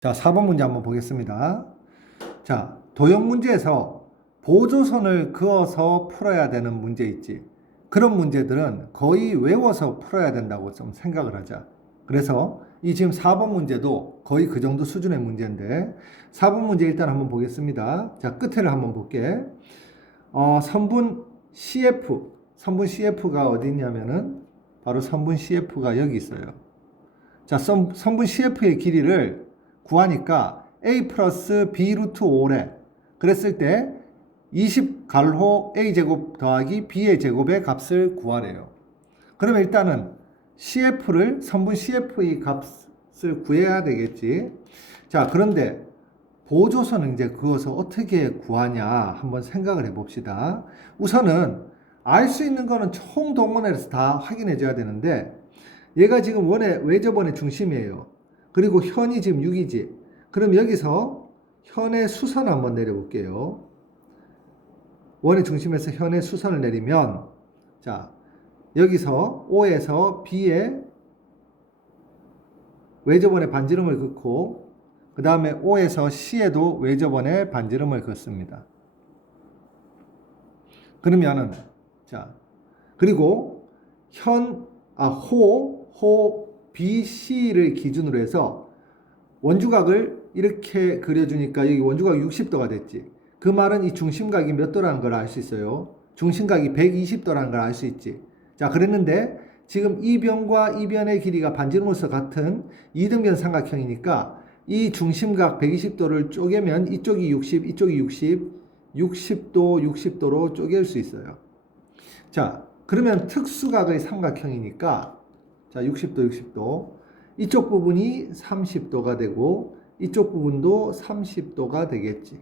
자, 4번 문제 한번 보겠습니다. 자, 도형 문제에서 보조선을 그어서 풀어야 되는 문제 있지. 그런 문제들은 거의 외워서 풀어야 된다고 좀 생각을 하자. 그래서 이 지금 4번 문제도 거의 그 정도 수준의 문제인데 4번 문제 일단 한번 보겠습니다. 자, 끝에를 한번 볼게. 어, 선분 CF, 선분 CF가 어디 있냐면은 바로 선분 CF가 여기 있어요. 자, 선, 선분 CF의 길이를 구하니까 a 플러스 b 루트 5래. 그랬을 때 20 갈호 a 제곱 더하기 b의 제곱의 값을 구하래요. 그러면 일단은 CF를 선분 CF의 값을 구해야 되겠지. 자, 그런데 보조선은 이제 그것을 어떻게 구하냐 한번 생각을 해봅시다. 우선은 알 수 있는 거는 총 동원해서 다 확인해 줘야 되는데 얘가 지금 원의 외접원의 중심이에요. 그리고 현이 지금 6이지. 그럼 여기서 현의 수선 한번 내려볼게요. 원의 중심에서 현의 수선을 내리면 자 여기서 O에서 B에 외접원의 반지름을 긋고 그 다음에 O에서 C에도 외접원의 반지름을 긋습니다. 그러면은 자 그리고 현아호호 BC를 기준으로 해서 원주각을 이렇게 그려주니까 여기 원주각 60도가 됐지. 그 말은 이 중심각이 몇 도라는 걸 알 수 있어요. 중심각이 120도라는 걸 알 수 있지. 자, 그랬는데 지금 이 변과 이 변의 길이가 반지름으로서 같은 이등변 삼각형이니까 이 중심각 120도를 쪼개면 이쪽이 60, 이쪽이 60, 60도, 60도로 쪼갤 수 있어요. 자, 그러면 특수각의 삼각형이니까 자, 60도, 60도. 이쪽 부분이 30도가 되고 이쪽 부분도 30도가 되겠지.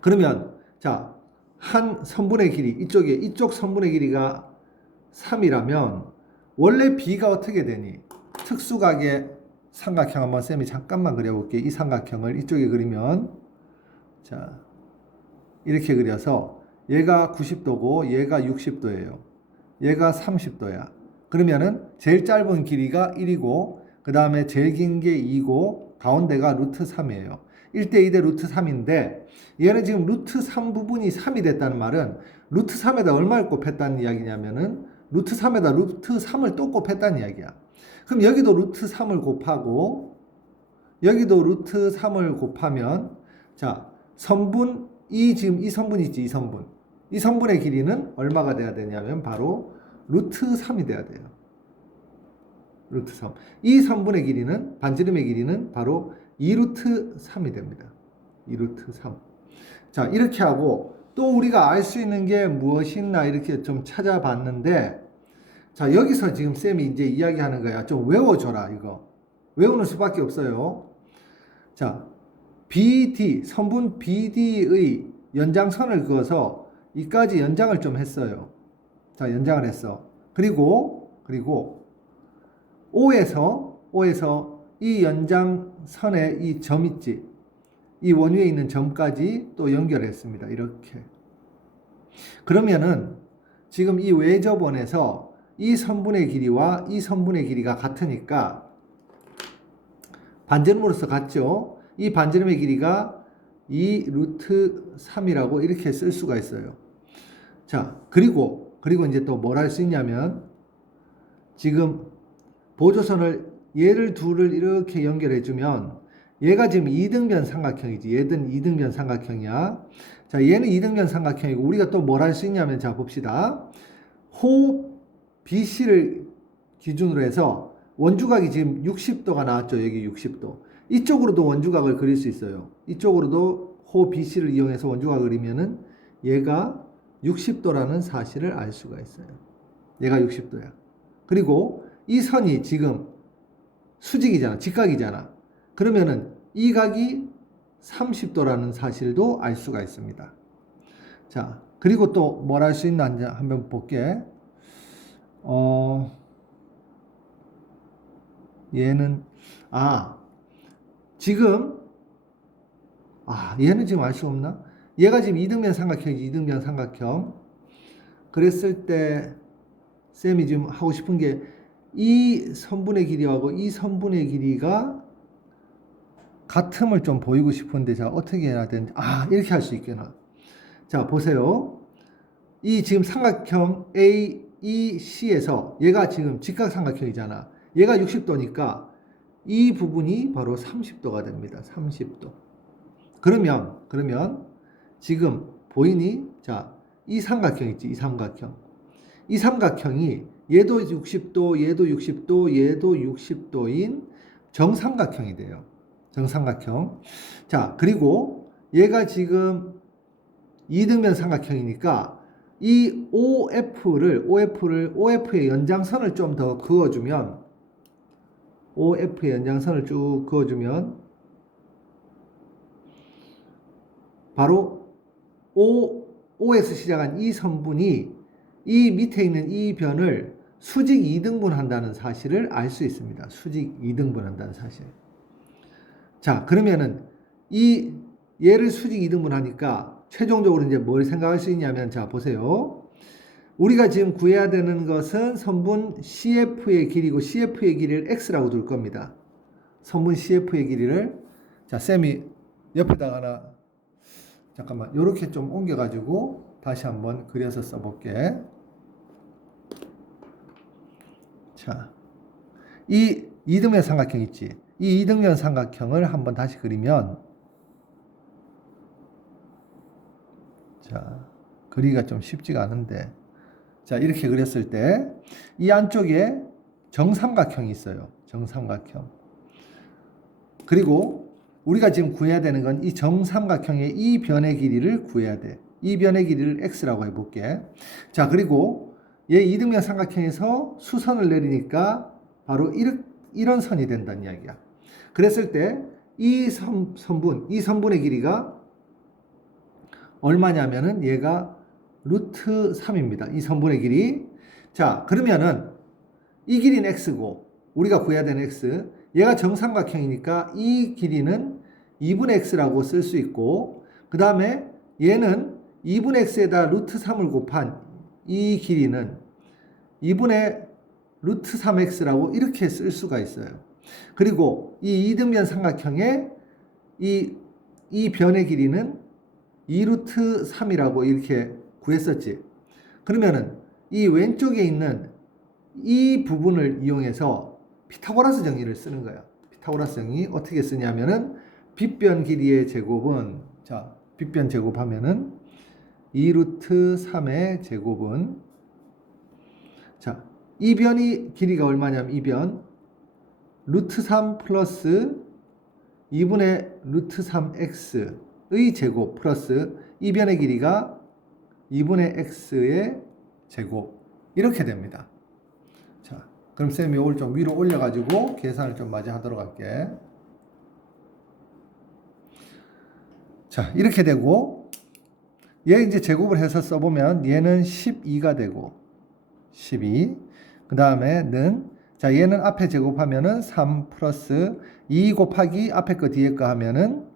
그러면 자, 한 선분의 길이 이쪽에 이쪽 선분의 길이가 3이라면 원래 b가 어떻게 되니? 특수각의 삼각형 한번 쌤이 잠깐만 그려볼게. 이 삼각형을 이쪽에 그리면 자 이렇게 그려서 얘가 90도고 얘가 60도예요. 얘가 30도야. 그러면은 제일 짧은 길이가 1이고 그 다음에 제일 긴 게 2고 가운데가 루트 3이에요. 1대 2대 루트 3인데 얘는 지금 루트 3 부분이 3이 됐다는 말은 루트 3에다 얼마를 곱했다는 이야기냐면은 루트 3에다 루트 3을 또 곱했다는 이야기야. 그럼 여기도 루트 3을 곱하고 여기도 루트 3을 곱하면 자 선분 이 지금 이 선분 있지 이 선분 이 선분의 길이는 얼마가 돼야 되냐면 바로 루트 3이 돼야 돼요. 루트 3. 이 선분의 길이는 반지름의 길이는 바로 2루트 3이 됩니다. 2루트 3. 자, 이렇게 하고 또 우리가 알 수 있는 게 무엇이 있나 이렇게 좀 찾아봤는데 자, 여기서 지금 쌤이 이제 이야기하는 거야. 좀 외워줘라, 이거. 외우는 수밖에 없어요. 자, BD, 선분 BD의 연장선을 그어서 이까지 연장을 좀 했어요. 자, 연장을 했어. 그리고, 그리고, O에서, O에서 이 연장선에 이 점 있지. 이 원위에 있는 점까지 또 연결했습니다. 이렇게. 그러면은 지금 이 외접원에서 이 선분의 길이와 이 선분의 길이가 같으니까 반지름으로서 같죠. 이 반지름의 길이가 2 루트 3이라고 이렇게 쓸 수가 있어요. 자, 그리고 그리고 이제 또 뭘 할 수 있냐면 지금 보조선을 얘를 둘을 이렇게 연결해 주면 얘가 지금 이등변 삼각형이지. 얘든 이등변 삼각형이야. 자, 얘는 이등변 삼각형이고 우리가 또 뭘 할 수 있냐면 자 봅시다. 호 BC를 기준으로 해서 원주각이 지금 60도가 나왔죠. 여기 60도. 이쪽으로도 원주각을 그릴 수 있어요. 이쪽으로도 호 BC를 이용해서 원주각을 그리면은 얘가 60도라는 사실을 알 수가 있어요. 얘가 60도야. 그리고 이 선이 지금 수직이잖아. 직각이잖아. 그러면은 이 각이 30도라는 사실도 알 수가 있습니다. 자, 그리고 또 뭘 할 수 있나 한번 볼게. 어, 얘는, 아, 지금, 아, 얘는 지금 알 수 없나? 얘가 지금 이등변 삼각형이지, 이등변 삼각형. 그랬을 때, 쌤이 지금 하고 싶은 게, 이 선분의 길이하고 이 선분의 길이가 같음을 좀 보이고 싶은데 자 어떻게 해야 되는지 아 이렇게 할 수 있겠나. 자 보세요. 이 지금 삼각형 AEC에서 얘가 지금 직각삼각형이잖아. 얘가 60도니까 이 부분이 바로 30도가 됩니다. 30도. 그러면 그러면 지금 보이니? 자 이 삼각형 있지 이 삼각형. 이 삼각형이 얘도 60도 얘도 60도 얘도 60도인 정삼각형이 돼요. 정삼각형. 자, 그리고 얘가 지금 이등변 삼각형이니까 이 OF를 OF를 OF의 연장선을 좀 더 그어주면 OF의 연장선을 쭉 그어주면 바로 O O에서 시작한 이 선분이 이 밑에 있는 이 변을 수직 2등분 한다는 사실을 알 수 있습니다. 수직 2등분 한다는 사실. 자, 그러면은 이 얘를 수직 2등분 하니까 최종적으로 이제 뭘 생각할 수 있냐면 자, 보세요. 우리가 지금 구해야 되는 것은 선분 CF의 길이고 CF의 길이를 x라고 둘 겁니다. 선분 CF의 길이를 자, 쌤이 옆에다가 하나 잠깐만. 요렇게 좀 옮겨 가지고 다시 한번 그려서 써 볼게. 자. 이 이등변 삼각형 있지? 이 이등변 삼각형을 한번 다시 그리면 자 그리기가 좀 쉽지가 않은데 자 이렇게 그렸을 때 이 안쪽에 정삼각형이 있어요 정삼각형 그리고 우리가 지금 구해야 되는 건 이 정삼각형의 이 변의 길이를 구해야 돼 이 변의 길이를 x라고 해볼게 자 그리고 얘 이등변 삼각형에서 수선을 내리니까 바로 이렇게 이런 선이 된다는 이야기야. 그랬을 때 이 선분, 이 선분의 길이가 얼마냐면은 얘가 루트 3입니다. 이 선분의 길이. 자, 그러면은 이 길이는 x고 우리가 구해야 되는 x. 얘가 정삼각형이니까 이 길이는 2분의 x라고 쓸 수 있고 그 다음에 얘는 2분의 x에다 루트 3을 곱한 이 길이는 2분의 루트 3x라고 이렇게 쓸 수가 있어요. 그리고 이 이등변 삼각형의 이, 이 변의 길이는 2루트 3이라고 이렇게 구했었지. 그러면은 이 왼쪽에 있는 이 부분을 이용해서 피타고라스 정리를 쓰는 거야. 피타고라스 정리 어떻게 쓰냐면은 빗변 길이의 제곱은 자, 빗변 제곱하면은 2루트 3의 제곱은 자, 이 변이 길이가 얼마냐면 이변 루트 3 플러스 2분의 루트 3x의 제곱 플러스 이 변의 길이가 2분의 x의 제곱 이렇게 됩니다. 자, 그럼 쌤이 이걸 좀 위로 올려가지고 계산을 좀 마저 하도록 할게. 자, 이렇게 되고 얘 이제 제곱을 해서 써보면 얘는 12가 되고 12. 그 다음에 는, 자, 얘는 앞에 제곱하면은 3 플러스 2 곱하기 앞에 거 뒤에 거 하면은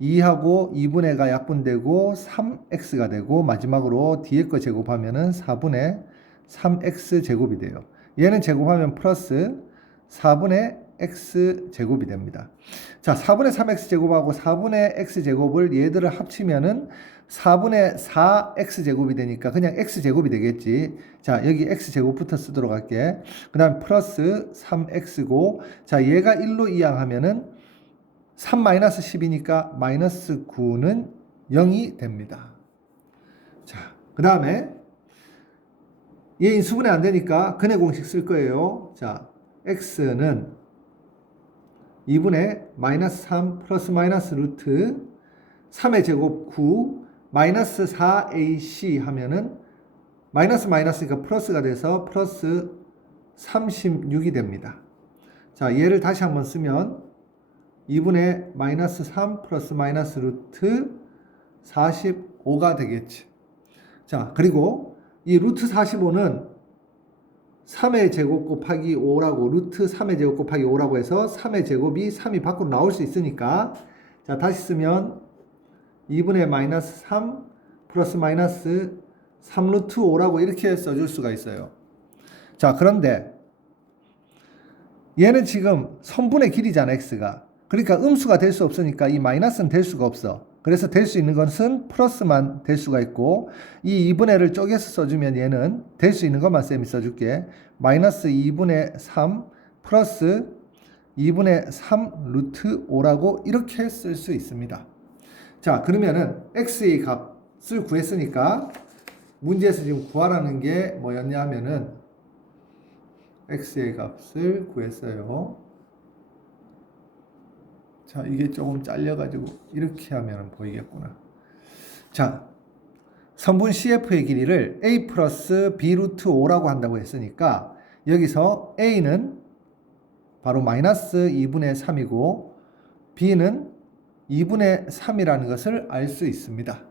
2하고 2분의 가 약분되고 3x가 되고 마지막으로 뒤에 거 제곱하면은 4분의 3x 제곱이 돼요. 얘는 제곱하면 플러스 4분의 x 제곱이 됩니다. 자, 4분의 3x 제곱하고 4분의 x 제곱을 얘들을 합치면은 4분의 4x 제곱이 되니까 그냥 x 제곱이 되겠지. 자, 여기 x 제곱부터 쓰도록 할게. 그 다음 플러스 3x고, 자, 얘가 1로 이항하면은 3 마이너스 10이니까 마이너스 9는 0이 됩니다. 자, 그 다음에 얘 인수분해 안 되니까 근의 공식 쓸 거예요. 자, x는 2분의 마이너스 3 플러스 마이너스 루트 3의 제곱 9 마이너스 4ac 하면은 마이너스 마이너스니까 플러스가 돼서 플러스 36이 됩니다. 자, 얘를 다시 한번 쓰면 2분의 마이너스 3 플러스 마이너스 루트 45가 되겠지. 자, 그리고 이 루트 45는 3의 제곱 곱하기 5라고 루트 3의 제곱 곱하기 5라고 해서 3의 제곱이 3이 밖으로 나올 수 있으니까 자 다시 쓰면 2분의 마이너스 3 플러스 마이너스 3 루트 5라고 이렇게 써줄 수가 있어요. 자 그런데 얘는 지금 선분의 길이잖아 x가. 그러니까 음수가 될 수 없으니까 이 마이너스는 될 수가 없어. 그래서 될 수 있는 것은 플러스만 될 수가 있고 이 2분의 를 쪼개서 써주면 얘는 될 수 있는 것만 쌤이 써줄게. 마이너스 2분의 3 플러스 2분의 3 루트 5라고 이렇게 쓸 수 있습니다. 자 그러면은 x의 값을 구했으니까 문제에서 지금 구하라는 게 뭐였냐 하면은 x의 값을 구했어요. 자, 이게 조금 잘려가지고 이렇게 하면 보이겠구나. 자, 선분 CF의 길이를 a 플러스 b 루트 5라고 한다고 했으니까 여기서 a는 바로 마이너스 2분의 3이고 b는 2분의 3이라는 것을 알 수 있습니다.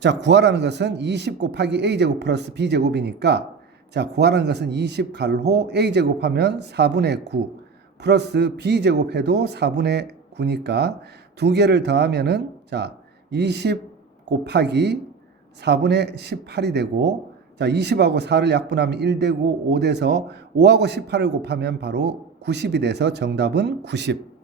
자, 구하라는 것은 20 곱하기 a제곱 플러스 b제곱이니까 자, 구하라는 것은 20 갈호 a제곱하면 4분의 9 플러스 b제곱해도 4분의 9니까 두 개를 더하면은 자, 20 곱하기 4분의 18이 되고 자, 20하고 4를 약분하면 1 되고 5 돼서 5하고 18을 곱하면 바로 90이 돼서 정답은 90.